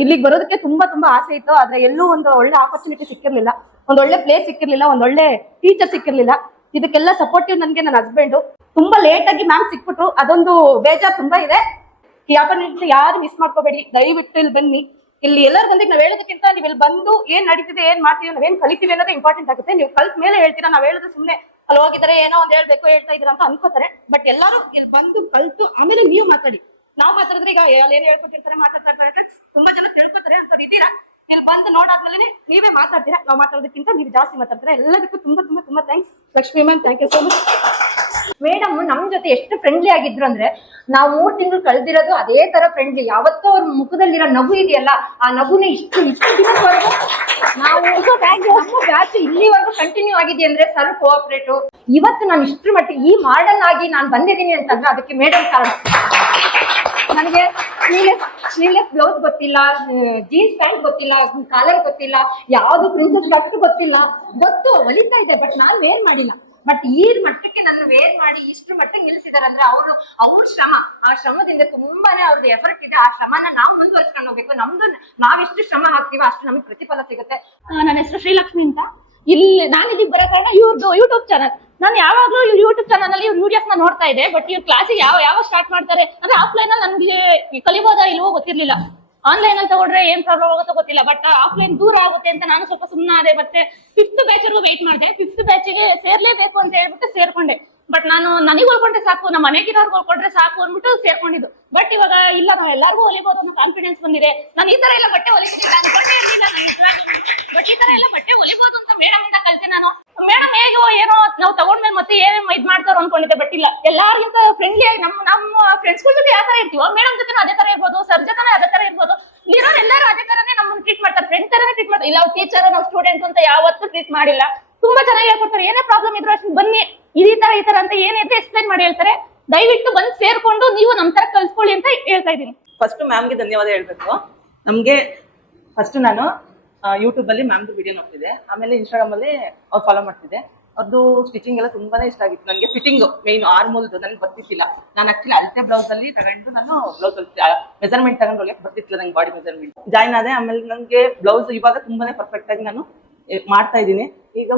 ಇಲ್ಲಿಗೆ ಬರೋದಕ್ಕೆ ತುಂಬಾ ತುಂಬಾ ಆಸೆ ಇತ್ತು. ಆದ್ರೆ ಎಲ್ಲೂ ಒಂದು ಒಳ್ಳೆ ಆಪರ್ಚುನಿಟಿ ಸಿಕ್ಕಿರ್ಲಿಲ್ಲ, ಒಂದ್ ಒಳ್ಳೆ ಪ್ಲೇಸ್ ಸಿಕ್ಕಿರ್ಲಿಲ್ಲ, ಒಂದ್ ಒಳ್ಳೆ ಟೀಚರ್ ಸಿಕ್ಕಿರ್ಲಿಲ್ಲ. ಇದಕ್ಕೆಲ್ಲ ಸಪೋರ್ಟಿವ್ ನನ್ಗೆ ನನ್ನ ಹಸ್ಬೆಂಡ್. ತುಂಬಾ ಲೇಟ್ ಆಗಿ ಮ್ಯಾಮ್ ಸಿಕ್ಬಿಟ್ರು, ಅದೊಂದು ಬೇಜಾರ್ ತುಂಬಾ ಇದೆ. ಈ ಆಪರ್ಚುನಿಟಿ ಯಾರು ಮಿಸ್ ಮಾಡ್ಕೋಬೇಡಿ, ದಯವಿಟ್ಟು ಇಲ್ಲಿ ಬನ್ನಿ. ಇಲ್ಲಿ ಎಲ್ಲರ ಬಂದಿಗೆ ನಾವ್ ಹೇಳೋದಕ್ಕಿಂತ ನೀವು ಇಲ್ಲಿ ಬಂದು ಏನ್ ನಡೀತಿದೆ, ಏನ್ ಮಾಡ್ತೀವಿ, ನಾವೇನ್ ಕಲಿತೀವಿ ಅನ್ನೋದೇ ಇಂಪಾರ್ಟೆಂಟ್ ಆಗುತ್ತೆ. ನೀವು ಕಲ್ತ್ ಮೇಲೆ ಹೇಳ್ತೀರಾ, ನಾವ್ ಹೇಳಿದ್ರೆ ಸುಮ್ನೆ ಅಲ್ಲಿ ಹೋಗಿದ್ದಾರೆ ಏನೋ ಒಂದ್ ಹೇಳ್ಬೇಕು ಹೇಳ್ತಾ ಇದ್ರ ಅಂತ ಅನ್ಕೋತಾರೆ. ಬಟ್ ಎಲ್ಲರೂ ಇಲ್ಲಿ ಬಂದು ಕಲ್ತು ಆಮೇಲೆ ನೀವು ಮಾತಾಡಿ. ನಾವ್ ಮಾತಾಡಿದ್ರೆ ಈಗ ಏನ್ ಹೇಳ್ಕೊಟ್ಟಿರ್ತಾರೆ ಮಾತಾಡ್ತಾರೆ, ತುಂಬಾ ಜನ ತಿಳ್ಕೊತಾರೆ ಅಂತ ಇದ್ದೀರಾ. ಇಲ್ಲಿ ಬಂದು ನೋಡಾದ್ಮೇಲೆ ನೀವೇ ಮಾತಾಡ್ತೀರಾ, ನಾವ್ ಮಾತಾಡೋದಕ್ಕಿಂತ ನೀವು ಜಾಸ್ತಿ ಮಾತಾಡ್ತೀರಾ. ಎಲ್ಲದಕ್ಕೂ ತುಂಬಾ ತುಂಬಾ ತುಂಬಾ thanks Lakshmi ma'am, thank you so much. Madam ನಮ್ ಜೊತೆ ಎಷ್ಟು ಫ್ರೆಂಡ್ಲಿ ಆಗಿದ್ರು ಅಂದ್ರೆ, ನಾವು 3 ತಿಂಗಳು ಕಳೆದಿರೋದು ಅದೇ ತರ ಫ್ರೆಂಡ್ಲಿ. ಯಾವತ್ತೂ ಅವ್ರ ಮುಖದಲ್ಲಿರೋ ನಗು ಇದೆಯಲ್ಲ, ಆ ನಗುನೇ ಇಷ್ಟು ದಿನದವರೆಗೂ ನಾವು ನಮ್ಮ ಬ್ಯಾಚ್ ಇಲ್ಲಿವರೆಗೂ ಕಂಟಿನ್ಯೂ ಆಗಿದೆ ಅಂದ್ರೆ ಸರ್ ಕೋಆಪರೇಟಿವ್. ಇವತ್ತು ನಾನು ಇಷ್ಟ್ರ ಮಟ್ಟಿಗೆ ಈ ಮಾಡರ್ನ್ ಆಗಿ ನಾನು ಬಂದಿದ್ದೀನಿ ಅಂತಂದ್ರೆ ಅದಕ್ಕೆ ಮೇಡಮ್ ಕಾರಣ. ನನಗೆ ಸ್ಲೀವ್ಲೆಸ್ ಬ್ಲೌಸ್ ಗೊತ್ತಿಲ್ಲ, ಜೀನ್ಸ್ ಪ್ಯಾಂಟ್ ಗೊತ್ತಿಲ್ಲ, ಕಾಲರ್ ಗೊತ್ತಿಲ್ಲ, ಯಾವ್ದು ಪ್ರಿನ್ಸೆಸ್ ಕಟ್ ಗೊತ್ತಿಲ್ಲ. ಗೊತ್ತು ಹೊಲಿತಾ ಇದೆ, ಬಟ್ ನಾನು ವೇರ್ ಮಾಡಿಲ್ಲ. ಬಟ್ ಈ ಮಟ್ಟಕ್ಕೆ ನನ್ನ ವೇರ್ ಮಾಡಿ ಇಷ್ಟ್ರ ಮಟ್ಟಿಗೆ ನಿಲ್ಸಿದಾರೆ ಅಂದ್ರೆ ಅವ್ರ ಶ್ರಮ, ಆ ಶ್ರಮದಿಂದ ತುಂಬಾನೇ ಅವ್ರದ್ದು ಎಫರ್ಟ್ ಇದೆ. ಆ ಶ್ರಮನ ನಾವು ಮುಂದುವರಿಸ್ಕೊಂಡು ಹೋಗ್ಬೇಕು. ನಮ್ದು ನಾವೆಷ್ಟು ಶ್ರಮ ಹಾಕ್ತೀವೋ ಅಷ್ಟು ನಮಗೆ ಪ್ರತಿಫಲ ಸಿಗುತ್ತೆ. ನನ್ನ ಹೆಸರು ಶ್ರೀಲಕ್ಷ್ಮಿ ಅಂತ. ನಾನು ಇಲ್ಲಿಗೆ ಬರೋ ಕಾರಣ ಇವ್ರದ್ದು ಯೂಟ್ಯೂಬ್ ಚಾನಲ್. ನಾನು ಯಾವಾಗ್ಲೂ ಇವ್ರ ಯೂಟ್ಯೂಬ್ ಚಾನಲ್ ಅಲ್ಲಿ ಇವ್ರ ವಿಡಿಯೋಸ್ ನ ನೋಡ್ತಾ ಇದ್ದೆ. ಬಟ್ ಇವ್ರ ಕ್ಲಾಸಿಗೆ ಯಾವ ಸ್ಟಾರ್ಟ್ ಮಾಡ್ತಾರೆ ಅಂದ್ರೆ ಆಫ್ಲೈನ್ ಅಲ್ಲಿ ನನ್ಗೆ ಕಲಿಬೋದಾ ಇಲ್ವೋ ಗೊತ್ತಿರ್ಲಿಲ್ಲ. ಆನ್ಲೈನ್ ಅಲ್ಲಿ ತಗೊಂಡ್ರೆ ಏನ್ ಪ್ರಾಬ್ಲಮ್ ಆಗುತ್ತೋ ಗೊತ್ತಿಲ್ಲ. ಬಟ್ ಆಫ್ಲೈನ್ ದೂರ ಆಗುತ್ತೆ ಅಂತ ನಾನು ಸ್ವಲ್ಪ ಸುಮ್ಮನೆ ಆದೆ. ಮತ್ತೆ 5th ಬ್ಯಾಚ್ ವೇಟ್ ಮಾಡಿದೆ. 5th ಬ್ಯಾಚಿಗೆ ಸೇರ್ಲೇಬೇಕು ಅಂತ ಹೇಳ್ಬಿಟ್ಟು ಸೇರ್ಕೊಂಡೆ. ಬಟ್ ನಾನು ನನಗೆ ಹೊಲ್ಕೊಂಡ್ರೆ ಸಾಕು, ನಮ್ಮ ಮನೆಗಿರೋರ್ಗೆ ಹೊಲ್ಕೊಂಡ್ರೆ ಸಾಕು ಅಂದ್ಬಿಟ್ಟು ಸೇರ್ಕೊಂಡಿದ್ದು. ಬಟ್ ಇವಾಗ ಇಲ್ಲ, ನಾವು ಎಲ್ಲರಿಗೂ ಹೊಲಿಬಹುದು ಅನ್ನೋ ಕಾನ್ಫಿಡೆನ್ಸ್ ಬಂದಿದೆ. ನಾನು ಈ ತರ ಎಲ್ಲ ಬಟ್ಟೆ ಹೊಲಿತಿದ್ದೆ ಅನ್ಕೊಂಡೇ ಇರ್ಲಿಲ್ಲ. ಬಟ್ ಈ ತರ ಎಲ್ಲ ಬಟ್ಟೆ ಹೊಲಿಬಹುದು ಅಂತ ಮೇಡಮ್ ಇಂದ ಕಲಿತೆ ನಾನು. ಮೇಡಮ್ ಹೇಗೋ ಏನೋ ನಾವು ತಗೊಂಡ್ಮೇಲೆ ಮತ್ತೆ ಏನೇನ್ ಇದ್ ಮಾಡ್ತಾರೋ ಅನ್ಕೊಂಡಿದ್ದೆ. ಬಟ್ ಇಲ್ಲ, ಎಲ್ಲಾರ್ಗಿಂತ ಫ್ರೆಂಡ್ಲಿ ಆಗಿ ನಮ್ಮ ಫ್ರೆಂಡ್ಸ್ ಜೊತೆ ಯಾವ ತರ ಇರ್ತೀವೋ ಮೇಡಮ್ ಜೊತೆ ಅದೇ ತರ ಇರ್ಬೋದು, ಸರ್ ಜೊತೆ ಅದೇ ತರ ಇರ್ಬೋದು. ಇರೋರು ಎಲ್ಲರೂ ಅದೇ ತರನೇ ನಮ್ಮನ್ನ ಟ್ರೀಟ್ ಮಾಡ್ತಾರೆ, ಫ್ರೆಂಡ್ ತರನೇ ಟ್ರೀಟ್ ಮಾಡ್ತಾರೆ. ಇಲ್ಲ ಟೀಚರ್ ನಾವು ಸ್ಟೂಡೆಂಟ್ ಅಂತ ಯಾವತ್ತೂ ಟ್ರೀಟ್ ಮಾಡಿಲ್ಲ. ತುಂಬಾ ಚೆನ್ನಾಗಿ ಹೇಳ್ಕೊಡ್ತಾರೆ. ಏನೇ ಪ್ರಾಬ್ಲಮ್ ಇದ್ರು ಅಷ್ಟು ಬನ್ನಿ, ಈ ತರ ಅಂತ ಏನಿದ್ರೆ ಎಕ್ಸ್ಪ್ಲೈನ್ ಮಾಡಿ ಹೇಳ್ತಾರೆ. ದಯವಿಟ್ಟು ಬಂದು ಸೇರ್ಕೊಂಡು ನೀವು ನಮ್ ತರ ಕಲ್ಸ್ಕೊಳ್ಳಿ ಅಂತ ಹೇಳ್ತಾ ಇದ್ದೀನಿ. ಫಸ್ಟ್ ಮ್ಯಾಮ್ಗೆ ಧನ್ಯವಾದ ಹೇಳ್ಬೇಕು. ನಮ್ಗೆ ಫಸ್ಟ್ ನಾನು ಯೂಟ್ಯೂಬ್ ಅಲ್ಲಿ ಮ್ಯಾಮ್ದು ವಿಡಿಯೋ ನೋಡ್ತಿದ್ದೆ, ಆಮೇಲೆ ಇನ್ಸ್ಟಾಗ್ರಾಮ್ ಅಲ್ಲಿ ಅವ್ರು ಫಾಲೋ ಮಾಡ್ತಿದ್ದೆ. ಅವ್ರದ್ದು ಸ್ಟಿಚಿಂಗ್ ಎಲ್ಲ ತುಂಬಾನೇ ಇಷ್ಟ ಆಗಿತ್ತು ನನಗೆ. ಫಿಟ್ಟಿಂಗ್ ಮೇನ್ ಆರ್ಮೋಲ್ದು ನನಗೆ ಬರ್ತಿತ್ತಿಲ್ಲ. ನಾನು ಆಕ್ಚುಲಿ ಅಳತೆ ಬ್ಲೌಸ್ ಅಲ್ಲಿ ತಗೊಂಡು ನಾನು ಬ್ಲೌಸ್ ಮೆಜರ್ಮೆಂಟ್ ತಗೊಂಡು ಹೊಲಿಯಕ್ಕೆ ಬರ್ತಿತ್ತಿಲ್ಲ ನಂಗೆ, ಬಾಡಿ ಮೆಜರ್ಮೆಂಟ್ ಜಾಯ್ನ್ ಆದೆ. ಆಮೇಲೆ ನನಗೆ ಬ್ಲೌಸ್ ಇವಾಗ ತುಂಬಾನೇ ಪರ್ಫೆಕ್ಟ್ ಆಗಿ ನಾನು ಮಾಡ್ತಾ ಇದ್ದೀನಿ. ಈಗ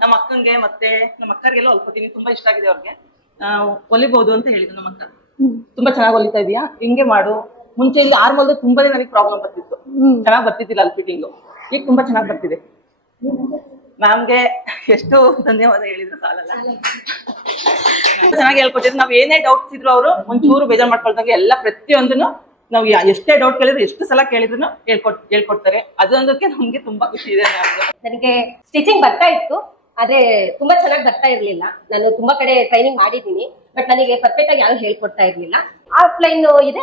ನಮ್ಮ ಅಕ್ಕಂಗೆ ಮತ್ತೆ ನಮ್ಮ ಅಕ್ಕರಿಗೆಲ್ಲ ಹೊಲ್ಕೋತೀನಿ, ತುಂಬಾ ಇಷ್ಟ ಆಗಿದೆ ಅವ್ರಿಗೆ. ಹೊಲಿಬಹುದು ಅಂತ ಹೇಳಿದ್ರು ನಮ್ಮ ಅಕ್ಕ. ತುಂಬಾ ಚೆನ್ನಾಗಿ ಹೊಲಿತಾ ಇದೀಯಾ, ಹಿಂಗೆ ಮಾಡು. ಮುಂಚೆ ಇಲ್ಲಿ ಆರ್ಮಲ್ದು ತುಂಬಾನೇ ನನಗೆ ಪ್ರಾಬ್ಲಮ್ ಬರ್ತಿತ್ತು, ಚೆನ್ನಾಗಿ ಬರ್ತಿದ್ದಿಲ್ಲ ಅಲ್ಲಿ ಫಿಟ್ಟಿಂಗು. ಈಗ ತುಂಬಾ ಚೆನ್ನಾಗಿ ಬರ್ತಿದೆ. ಮ್ಯಾಮ್ಗೆ ಎಷ್ಟು ಧನ್ಯವಾದ ಹೇಳಿದ್ರು ಸಾಲಲ್ಲ. ಚೆನ್ನಾಗಿ ಹೇಳ್ಕೊಟ್ಟಿದ್ರು. ನಾವ್ ಏನೇ ಡೌಟ್ಸ್ ಇದ್ರು ಅವರು ಒಂಚೂರು ಬೇಜಾರ್ ಮಾಡ್ಕೊಳ್ದಂಗೆ ಎಲ್ಲ ಪ್ರತಿಯೊಂದನ್ನು ನಾವು ಎಷ್ಟೇ ಡೌಟ್ ಕೇಳಿದ್ರು, ಎಷ್ಟು ಸಲ ಕೇಳಿದ್ರು ಹೇಳ್ಕೊಡ್ತಾರೆ. ಅದೊಂದಕ್ಕೆ ನಮ್ಗೆ ತುಂಬಾ ಖುಷಿ ಇದೆ. ನನಗೆ ಸ್ಟಿಚಿಂಗ್ ಬರ್ತಾ ಇತ್ತು, ಆದ್ರೆ ತುಂಬಾ ಚೆನ್ನಾಗಿ ಬರ್ತಾ ಇರ್ಲಿಲ್ಲ. ನಾನು ತುಂಬಾ ಕಡೆ ಟ್ರೈನಿಂಗ್ ಮಾಡಿದ್ದೀನಿ, ಬಟ್ ನನಗೆ ಪರ್ಫೆಕ್ಟ್ ಆಗಿ ಯಾರು ಹೇಳ್ಕೊಡ್ತಾ ಇರ್ಲಿಲ್ಲ. ಆಫ್ಲೈನ್ ಇದೆ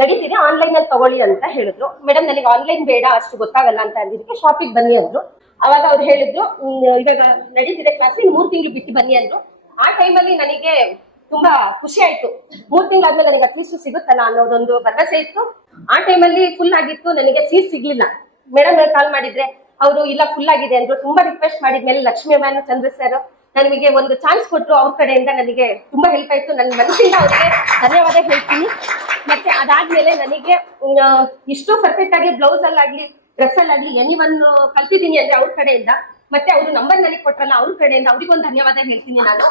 ನಡೀತಿದೆ, ಆನ್ಲೈನ್ ಅಲ್ಲಿ ತಗೊಳ್ಳಿ ಅಂತ ಹೇಳಿದ್ರು. ಮೇಡಮ್ ನನಗೆ ಆನ್ಲೈನ್ ಬೇಡ, ಅಷ್ಟು ಗೊತ್ತಾಗಲ್ಲ ಅಂತ ಅಂದಿದ್ದಕ್ಕೆ ಶಾಪಿಗೆ ಬನ್ನಿ ಅವರು. ಅವಾಗ ಅವ್ರು ಹೇಳಿದ್ರು ಇವಾಗ ನಡೀತಿದೆ ಕ್ಲಾಸ್, 3 ತಿಂಗಳು ಬಿಟ್ಟು ಬನ್ನಿ ಅಂದ್ರು. ಆ ಟೈಮಲ್ಲಿ ನನಗೆ ತುಂಬಾ ಖುಷಿ ಆಯ್ತು. 3 ತಿಂಗಳಾದ್ಮೇಲೆ ನನಗೆ ಅಟ್ಲೀಸ್ಟ್ ಸಿಗುತ್ತಲ್ಲ ಅನ್ನೋದೊಂದು ಭರವಸೆ ಇತ್ತು. ಆ ಟೈಮಲ್ಲಿ ಫುಲ್ ಆಗಿತ್ತು, ನನಗೆ ಸೀಟ್ ಸಿಗ್ಲಿಲ್ಲ. ಮೇಡಮ್ ಕಾಲ್ ಮಾಡಿದ್ರೆ ಅವರು ಇಲ್ಲ ಫುಲ್ ಆಗಿದೆ ಅಂದ್ರು. ತುಂಬಾ ರಿಕ್ವೆಸ್ಟ್ ಮಾಡಿದ್ಮೇಲೆ ಲಕ್ಷ್ಮಿ ಮ್ಯಾಮ್, ಚಂದ್ರ ಸರ್ ನನಗೆ ಒಂದು ಚಾನ್ಸ್ ಕೊಟ್ಟರು. ಅವ್ರ ಕಡೆಯಿಂದ ನನಗೆ ತುಂಬಾ ಹೆಲ್ಪ್ ಆಯ್ತು. ನನ್ನ ಮನಸ್ಸಿಂದ ಅವ್ರಿಗೆ ಧನ್ಯವಾದ ಹೇಳ್ತೀನಿ. ಮತ್ತೆ ಅದಾದ್ಮೇಲೆ ನನಗೆ ಇಷ್ಟು ಪರ್ಫೆಕ್ಟ್ ಆಗಿ ಬ್ಲೌಸ್ ಅಲ್ಲಾಗ್ಲಿ ಡ್ರೆಸ್ ಅಲ್ಲಾಗ್ಲಿ ಎನಿವನ್ ಕಲ್ತಿದ್ದೀನಿ ಅಂದ್ರೆ ಅವ್ರ ಕಡೆಯಿಂದ. ಮತ್ತೆ ಅವರು ನಂಬರ್ ನನಗೆ ಕೊಟ್ರಲ್ಲ, ಅವ್ರ ಕಡೆಯಿಂದ ಅವ್ರಿಗೊಂದು ಧನ್ಯವಾದ ಹೇಳ್ತೀನಿ ನಾನು.